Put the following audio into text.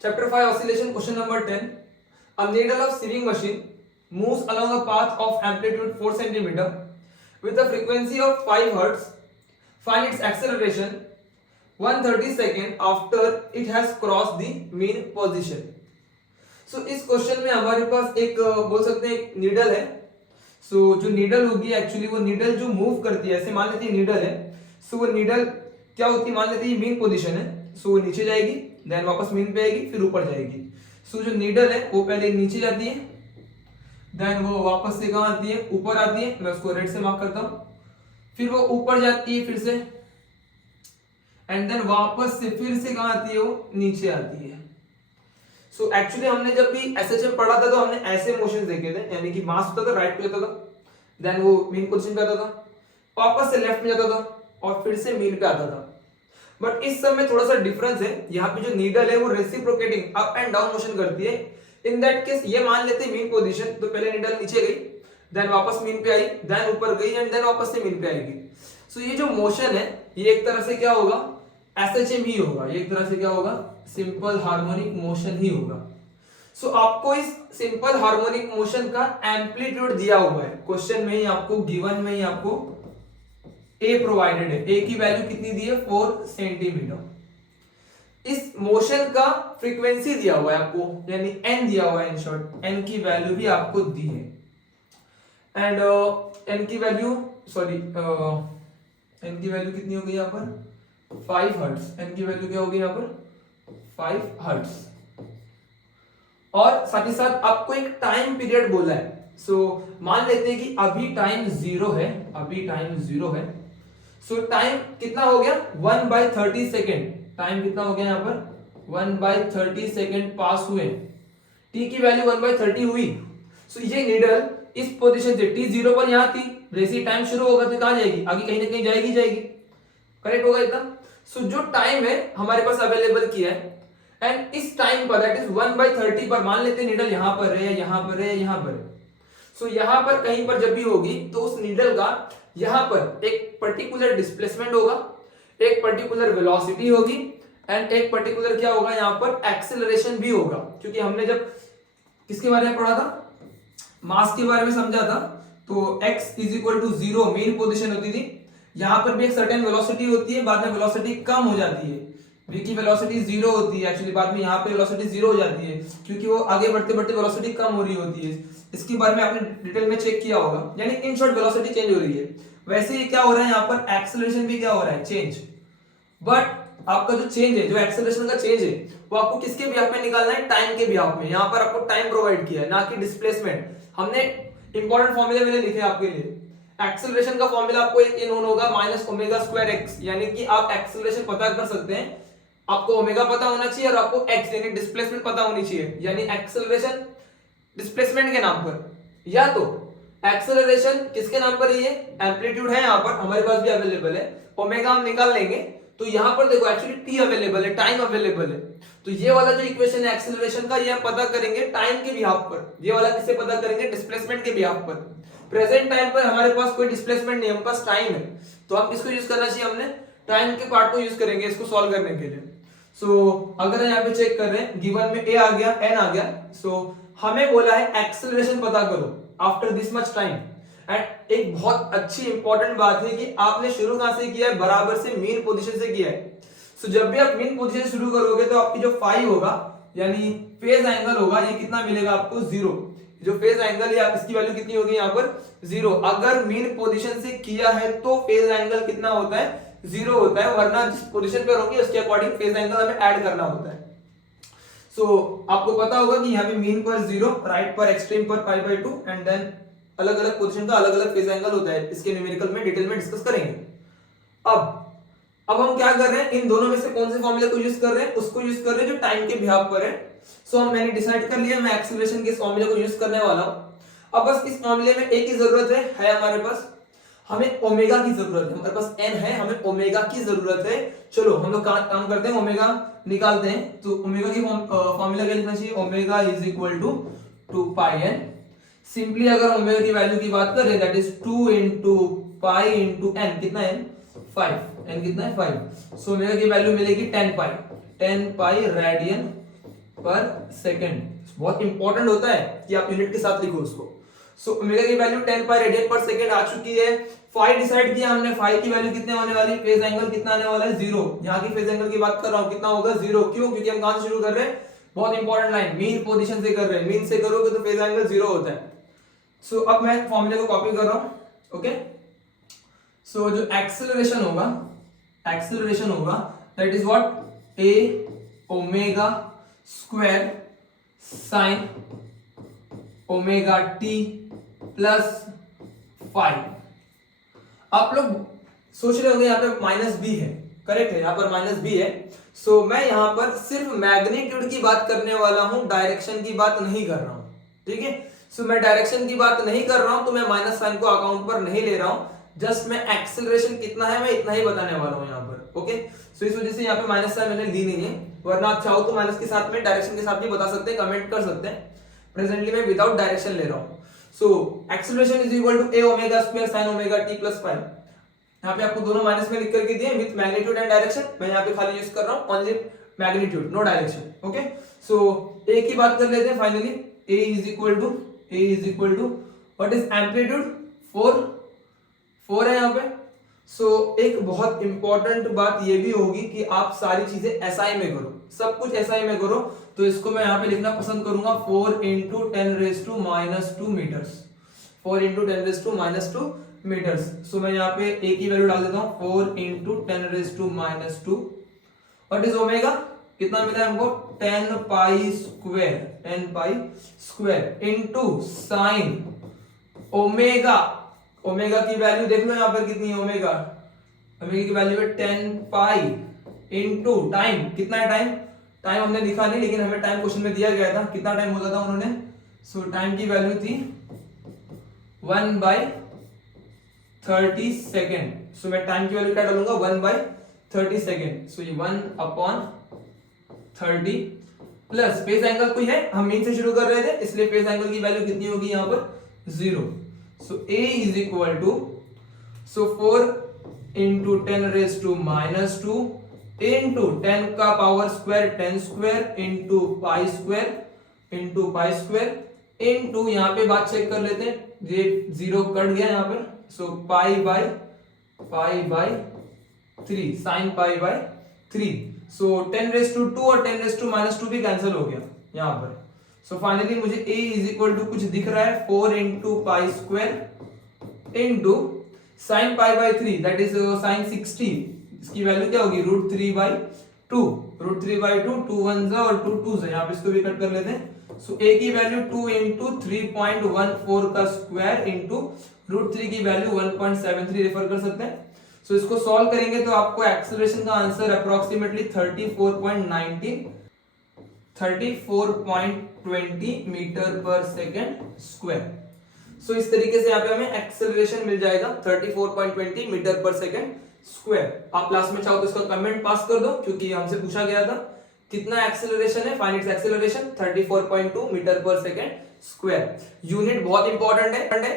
Chapter 5 Oscillation. Question number 10. A needle of sewing machine moves along a path of amplitude 4 cm with a frequency of 5 Hz. Find its acceleration 130 seconds after it has crossed the mean position. So इस question में हमारे पास एक बोल सकते हैं एक needle है. सो जो नीडल होगी एक्चुअली वो नीडल जो मूव करती है, ऐसे मान लेते हैं नीडल है. सो वो नीडल क्या होती है, मान लेते हैं मीन पोजीशन है. सो वो नीचे जाएगी, देन वापस मीन पे आएगी, फिर ऊपर जाएगी. सो जो नीडल है वो पहले नीचे जाती है, देन वो वापस से कहाँ आती है, ऊपर आती है. मैं उसको रेड से मार्क करता हूँ. फिर वो ऊपर जाती है फिर से, एंड देन वापस से फिर से कहाँ आती है, वो नीचे आती है. सो एक्चुअली हमने जब भी एसएचएम पढ़ा था तो हमने ऐसे मोशन देखे थे, यानी कि मास होता था, राइट पे जाता था, देन वो मीन पोजीशन पे आता था, वापस से लेफ्ट में जाता था और फिर से मीन पे आता था. बट इस सब में थोड़ा सा डिफरेंस है. यहाँ पे जो नीडल है वो reciprocating up and down motion करती है. इन दैट केस ये मान लेते हैं मीन पोजीशन, तो पहले नीडल नीचे गई, देन वापस मीन पे आई, देन ऊपर गई एंड देन वापस से मीन पे आएगी. सो ये जो मोशन है ये एक तरह से क्या होगा, एसएचएम ही होगा. ये एक तरह से क्या होगा, सिंपल हार्मोनिक मोशन ही होगा. सो आपको इस सिंपल हार्मोनिक मोशन का एम्पलीट्यूड दिया हुआ है क्वेश्चन में ही, आपको गिवन में ही आपको ए प्रोवाइडेड है. ए की वैल्यू कितनी दी है, 4 सेंटीमीटर. इस मोशन का फ्रीक्वेंसी दिया हुआ है आपको, यानी एन दिया हुआ है. इन शॉर्ट एन की वैल्यू भी आपको दी है. एंड एन की वैल्यू एन की वैल्यू कितनी होगी यहाँ पर, 5 हर्ट्ज. एन की वैल्यू क्या होगी यहाँ पर, 5 हर्ट्ज. और साथ ही साथ आपको एक टाइम पीरियड बोला है. सो मान लेते हैं कि अभी टाइम 0 है, अभी टाइम 0 है. सो टाइम कितना हो गया, 1/30 सेकेंड. टाइम कितना हो गया यहाँ पर, 1/30 सेकेंड पास हुए. टी की वैल्यू 1/30 हुई. सो ये नीडल इस पोजीशन से t0 पर यहाँ थी, जैसे ही टाइम शुरू होगा तो कहाँ जाएगी, आगे कहीं ना कहीं जाएगी. करेक्ट होगा इतना. सो जो टाइम है हमारे पास अवेलेबल किया है, एंड इस टाइम पर दैट इज 1/30 पर मान लेते हैं नीडल यहाँ पर है, यहाँ पर है, यहाँ पर है. सो यहाँ पर कहीं पर जब भी होगी तो उस नीडल का यहाँ पर एक पर्टिकुलर डिस्प्लेसमेंट होगा, एक पर्टिकुलर वेलोसिटी होगी, एंड एक पर्टिकुलर क्या होगा यहाँ पर, एक्सेलरेशन भी होगा. क्योंकि हमने जब किसके बारे में पढ़ा था, मास के बारे में समझा था, तो x = 0 मेन पोजीशन होती थी. यहाँ पर भी एक सर्टेन वेलोसिटी होती है, बाद में वेलोसिटी कम हो जाती है. v की वेलोसिटी 0 होती है एक्चुअली, बाद में यहाँ पे वेलोसिटी 0 हो जाती है क्योंकि वो आगे बढ़ते बढ़ते वेलोसिटी कम हो रही होती है. इसके बारे में आपने डिटेल में चेक किया होगा, यानी इन शॉर्ट वेलोसिटी चेंज हो रही है. वैसे ही क्या हो रहा है यहाँ पर, एक्सेलरेशन भी क्या हो रहा है, चेंज. बट आपका जो चेंज है, जो एक्सेलरेशन का चेंज है, वो आपको किसके बिहाफ में निकालना है, टाइम के बिहाफ में. यहाँ पर आपको टाइम प्रोवाइड किया है, ना कि डिस्प्लेसमेंट. हमने इंपॉर्टेंट फॉर्मूले मैंने लिखे आपके लिए. एक्सेलरेशन का फॉर्मूला आपको एक नोन होगा, -ω²x. यानी कि आप एक्सेलरेशन पता कर सकते हैं, आपको ओमेगा पता होना चाहिए और आपको x यानी डिस्प्लेसमेंट पता होनी चाहिए. यानी एक्सेलरेशन डिस्प्लेसमेंट के नाम पर, या तो एक्सेलरेशन किसके नाम पर है, ये एम्पलीट्यूड है यहाँ पर हमारे पास भी अवेलेबल है, ओमेगा हम निकाल लेंगे. तो यहाँ पर देखो एक्चुअली t अवेलेबल है, टाइम अवेलेबल है. तो ये वाला जो इक्वेशन है एक्सेलरेशन का, ये हम पता करेंगे टाइम के बिहाफ पर. ये वाला किससे पता करेंगे, डिस्प्लेसमेंट के बिहाफ पर. प्रेजेंट टाइम पर हमारे पास कोई डिस्प्लेसमेंट नहीं, हमारे पास टाइम है. तो हम किसको यूज करना चाहिए, हमने टाइम के पार्ट को यूज करेंगे इसको सॉल्व करने के लिए. सो अगर यहाँ पे चेक कर रहे हैं, गिवन में a आ गया, n आ गया. सो हमें बोला है एक्सेलरेशन पता करो after this much time. And एक बहुत अच्छी इंपॉर्टेंट बात है कि आपने शुरू कहां से किया है, बराबर से मीन पोजीशन से किया है. सो जब भी आप मीन पोजीशन से शुरू करोगे तो आपकी जो फाई होगा, यानी फेज एंगल होगा, ये कितना मिलेगा आपको, 0. जो फेज एंगल है इसकी वैल्यू कितनी होगी यहाँ पर, 0. अगर मीन पोजीशन से किया है तो फेज एंगल कितना होता है, 0 होता है. वरना जिस पोजीशन पर होगी उसके अकॉर्डिंग फेज एंगल हमें ऐड करना होता है. सो आपको पता होगा कि यहाँ पे मीन पर 0, राइट पर एक्सट्रीम पर π/2, एंड देन अलग अलग पोजीशन का अलग अलग फेज एंगल होता है. इसके न्यूमेरिकल में डिटेल में डिस्कस करेंगे. अब हम क्या कर रहे हैं, इन दोनों में से कौन से फॉर्मूले को यूज कर रहे हैं, उसको यूज कर रहे हैं जो टाइम के बिहाफ पर है. सो मैंने डिसाइड कर लिया, मैं एक्सेलरेशन के इस फॉर्मूले को यूज करने वाला हूं. अब बस इस फॉर्मूले में एक ही जरूरत है हमारे पास, हमें ओमेगा की जरूरत है. हमारे पास n है, हमें ओमेगा की जरूरत है. चलो हम लोग काम करते हैं, ओमेगा निकालते हैं. तो ओमेगा की फॉर्मूला क्या लिखना चाहिए, ओमेगा = 2πn. सिंपली अगर ओमेगा की वैल्यू की बात करें, दैट इज 2 × π × n. कितना n, 5. n कितना है, 5. सो ओमेगा की वैल्यू मिलेगी 10π रेडियन पर सेकेंड। बहुत इंपॉर्टेंट होता है कि आप यूनिट के साथ लिखो उसको। सो ओमेगा की वैल्यू 10 पाई रेडियन पर सेकेंड आ चुकी है। फाई डिसाइड किया हमने, फाई की वैल्यू कितने होने वाली, फेज एंगल कितना आने वाला है, 0। यहाँ की फेज एंगल की बात कर रहा हूँ, कितना होगा, 0। क्यों? क्योंकि हम कहां से शुरू कर रहे हैं, बहुत इंपॉर्टेंट लाइन, मीन पोजीशन से कर रहे हैं। मीन से करोगे तो फेज एंगल 0 होता है। सो अब मैं फॉर्मूले को कॉपी कर रहा हूं। ओके, सो जो एक्सेलरेशन होगा that is what, A omega square sine omega t plus 5। आप लोग सोच रहे होंगे यहाँ पे माइनस बी है, करेक्ट है, यहाँ पर माइनस बी है। सो मैं यहाँ पर सिर्फ मैग्नीट्यूड की बात करने वाला हूं, डायरेक्शन की बात नहीं कर रहा हूं, ठीक है। सो मैं डायरेक्शन की बात नहीं कर रहा हूं, तो मैं माइनस साइन को अकाउंट पर नहीं ले रहा हूं। जस्ट मैं एक्सेलरेशन कितना है मैं इतना ही बताने वाला हूं यहाँ पर। ओके, सो इस वजह से यहाँ पे माइनस साइन मैंने ली नहीं है, वरना आप चाहो तो माइनस के साथ में डायरेक्शन के साथ भी बता सकते हैं, कमेंट कर सकते हैं। प्रेजेंटली मैं विदाउट डायरेक्शन ले रहा हूं। So acceleration is equal to a omega square sin omega t plus 5। यहाँ पे आपको दोनों माइनस में लिख करके दिए विद मैग्नीट्यूड एंड डायरेक्शन। मैं यहाँ पे खाली यूज कर रहा हूँ only magnitude, no direction. Okay, so A की बात कर लेते हैं finally. A is equal to what is amplitude, 4 है यहाँ पे। सो एक बहुत इंपॉर्टेंट बात ये भी होगी कि आप सारी चीजें एसआई में करो, सब कुछ एसआई में करो। तो इसको मैं यहाँ पे लिखना पसंद करूंगा 4 into 10⁻⁻² मीटर्स, 4 into 10⁻⁻² मीटर्स। सो मैं यहाँ पे ए की वैल्यू डाल देता हूँ 4 into 10⁻⁻²। व्हाट इज ओमेगा, कितना मिला है हमको, 10 pi square into sine omega. Omega की वैल्यू देख लो यहाँ पर कितनी है, ओमेगा की वैल्यू है 10 पाई इनटू टाइम, कितना है टाइम हमने लिखा नहीं, लेकिन हमें टाइम क्वेश्चन में दिया गया था, कितना टाइम होता था उन्होंने। सो टाइम की वैल्यू थी 1/30 सेकेंड। सो मैं टाइम की वैल्यू क्या डालूंगा, 1/30 सेकेंड। सो ये 1/30 प्लस फेज एंगल कोई है, हम मीन से शुरू कर रहे थे, इसलिए फेज एंगल की वैल्यू कितनी होगी यहाँ पर, 0। So A is equal to 4 into 10⁻⁻² into 10 का power square 10 square into pi square into यहाँ पे बात चेक कर लेते हैं, ये 0 कट गया यहाँ पर। So pi by 3 sine pi by 3। So 10⁻² और 10⁻⁻² भी कैंसिल हो गया यहाँ पर। सो फाइनली मुझे a इज इक्वल टू कुछ दिख रहा है 4 into pi square into sine pi by 3 that is sine 60। इसकी वैल्यू क्या होगी, √3/2, 2 1 और 2 2 यहाँ पे इसको भी कट कर लेते हैं। सो a की वैल्यू 2 into 3.14 का स्क्वायर इंटू √3 की वैल्यू 1.73 रेफर कर सकते हैं। सो इसको सॉल्व करेंगे तो आपको एक्सेलरेशन का आंसर अप्रोक्सीमेटली 34.20 मीटर पर सेकेंड स्क्वायर। सो इस तरीके से यहाँ पे हमें एक्सेलरेशन मिल जाएगा 34.20 मीटर पर सेकेंड स्क्वायर। आप क्लास में चाहो तो इसका कमेंट पास कर दो, क्योंकि हमसे पूछा गया था कितना एक्सेलरेशन है, फाइंड इट्स एक्सेलरेशन 34.2 मीटर पर सेकेंड स्क्वायर। यूनिट बहुत इंपॉर्टेंट है।